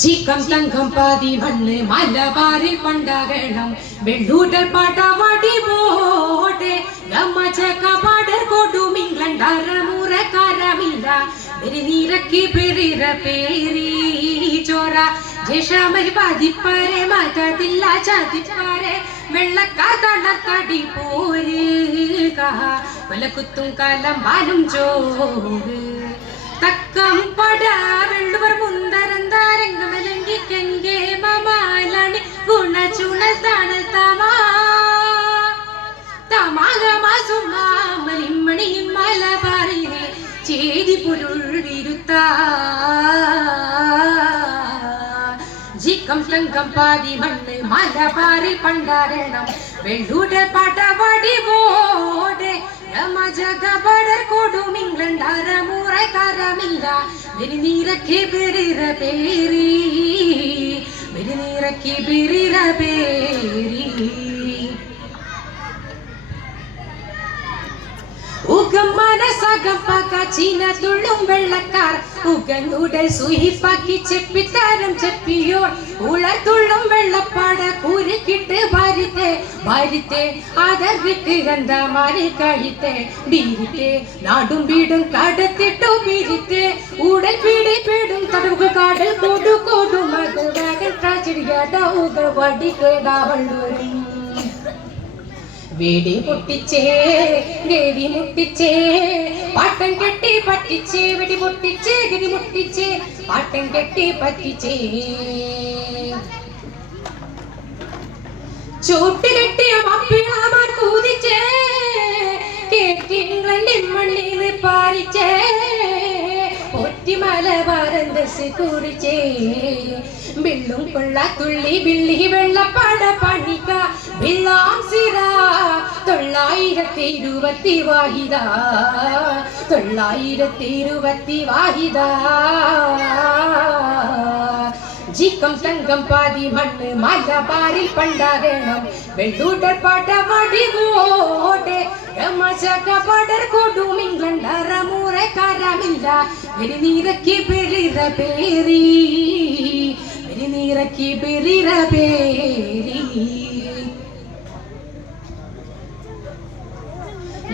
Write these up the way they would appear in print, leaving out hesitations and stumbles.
ജീക്കം തങ്കം പാതി മണ്ണ് മലബാറിൽ പണ്ടാകണം വെള്ളൂട്ടൽ പാട്ടവാടി പോട്ടെ ഗമ്മച്ചക്കപാടർ കൊടും ഇംഗ്ലണ്ട് അറമുറക്കാരമില്ല നീരക്കി പെരിറ പേരി ചോര ജേഷമരി പാതിപ്പാരെ മാറ്റത്തില്ല ചാതിപ്പാരെ വെള്ളക്കാർ തണത്തടി പോര് കൊലക്കുത്തും കാലം പാലും ചോറ് തക്കം പട വെള്ളുവർ മുന്തരന്താരംഗമലങ്കിക്കെങ്കെ മമാലണി ഗുണചുണൽ തണൽ തമാ തമാകമാസുമാമലിമ്മണി മലബാറിനെ ചേതി പൊരുൾ വിരുത്ത ജിക്കം തങ്കം പാതി മണ്ണ് മലബാറിൽ പണ്ടാരണം വെള്ളൂടൽ പാട്ടവാടി പോടെ യമജകപടർ കൊടും ഇംഗ്ലണ്ട് അറമുറക്കാരമില്ല വെരിനീരക്കി ബിരിറ പേരി വെരിനീരക്കി ബിരിറ പേരി ഉഗം മനസകം പക ചീന തുള്ളും വെള്ളക്കാർ ഉഗന്നുടൽ സുഹിപ്പാക്കി ചെപ്പിത്താരം ചെപ്പിയോർ ഉളത്തുള്ളും വെള്ളപ്പാട കുരുക്കിട്ട് ഭാരിത്തെ ഭാരിത്തെ ആദർവിട്ട് ഗന്ധമാരി കഴിത്തെ ബീരിത്തെ നാടും വീടും കടത്തിട്ടു ബീരിത്തെ ഉടൽ പീടി പീടും തടവുക കാടൽ കൊടു കൊടും അത് വേഗം ട്രാജഡിയാട ഉഗ വടി കേടാവള്ളൂരും വേടി പൊട്ടിച്ചേ ഗേരി മുട്ടിച്ചേ പാട്ടം കെട്ടി പറ്റിച്ചേ വെടി പൊട്ടിച്ചേ ഗിരി മുട്ടിച്ചേ പാട്ടം കെട്ടി പറ്റിച്ചേ ചൂട്ട് കെട്ടിയ മപ്പിളാമാർ കൂതിച്ചേ കേട്ടി ഇംഗ്ലണ്ടിൽ മണ്ണിന്ന് പാലിച്ചേ ഒറ്റിമല ഭാരന്തസ് കുറിച്ചേ ബിള്ളും കൊള്ള തുള്ളി ബിള്ളി വെള്ളപ്പാട പണിക്ക ബിള്ളാം സിറ 920 വാഹിദ 920 വാഹിദ ജിക്കം തങ്കം പാതി മണ്ണ് മലബാറിൽ പണ്ടാകണം വെള്ളൂട്ടൽ പാട്ടവാടി പോട്ടെ യമജകപടർ കൊടും ഇംഗ്ലണ്ട് അറമുറക്കാരമില്ല വെരിനീരക്കി ബിരിറ പേരി വെരിനീരക്കി ബിരിറ പേരി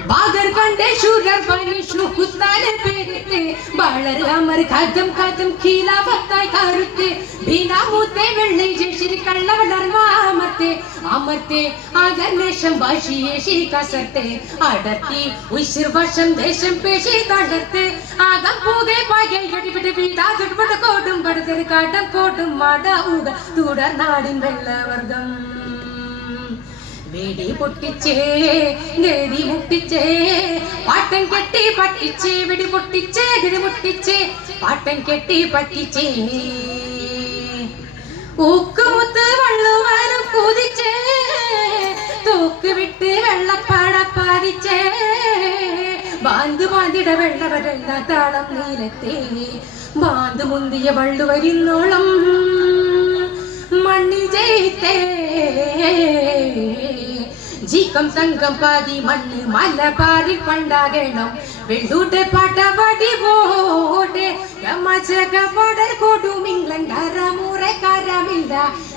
बागर कंडे शूरर बनी शुकुताने पेरते बालर अमर खादम खादम खीला भक्ताय कारुते बिना मुते वेल्ले जेशिरी कल्लवलर्वा अमरते अमरते आगर नेशम भाषिये शिकसरते अडर्ती उइसिर वर्षम देशम पेशी तडरते आगम पूगे पागे गडिबिड बीदा दुडबड कोडुम बडदर काडम कोडुम माडा उग तुडर नाडिन वेल्लवर्गम വേടി പൊട്ടിച്ചേ ഗേരി മുട്ടിച്ചേ പാട്ടം കെട്ടി പറ്റിച്ചേ വെടി പൊട്ടിച്ചേ ഗിരി മുട്ടിച്ചേ പാട്ടം കെട്ടി പറ്റിച്ചേ ഊക്കുമുത്ത് വള്ളുവാനും കുതിച്ചേ തൂക്ക് വിട്ട് വെള്ളപ്പാട പാതിച്ചേ ബാന്ത് ബാന്തിട വെള്ളവരല്ല താളം നീലത്തെ ബാന്ത് മുന്തിയ വള്ളു വരുന്നോളം മണ്ണി ജയിത്തേ ജീക്കം തങ്കം പാതി മണ്ണ് മലബാറിൽ പണ്ടാകണം വെള്ളൂട്ടൽ പാട്ടവാടി പോട്ടെ യമജകപടർ കൊടും ഇംഗ്ലണ്ട് അറമുറക്കാരമില്ല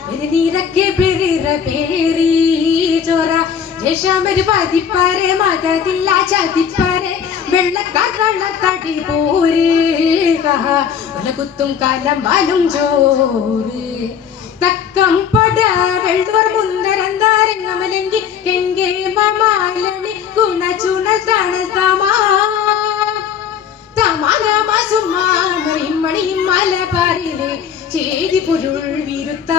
വെരിനീരക്കി ബിരിറ പേരി ചോര ജേഷമരി പാതിപ്പാരെ മാറ്റത്തില്ല ചാതിപ്പാരെ വെള്ളക്കാർ തള്ളത്തടി പോര് കൊലകുത്തും കാലം പാലും ചോറ് തക്കം പട വെള്ളുവർ മുന്തരന്താരംഗമലങ്കി കെങ്കെ മമാലണി ഗുണചുണൽ തണൽ തമാ തമാകമാസുമാമറിമണി മലബാറിലെ ചേതി പൊരുൾ വിരുത്ത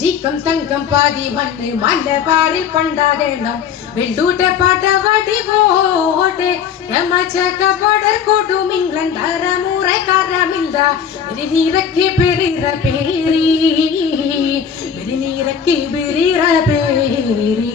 ജീക്കം തങ്കം പാതി മണ്ണ് മലബാറിൽ പണ്ടാകണം വെള്ളൂട്ടൽ പാട്ടവാടി പോട്ടെ യമജകപടർ കൊടും ഇംഗ്ലണ്ട് അറമുറക്കാരമില്ല വെരിനീരക്കി ബിരിറ പേരി വെരിനീരക്കി ബിരിറ പേരി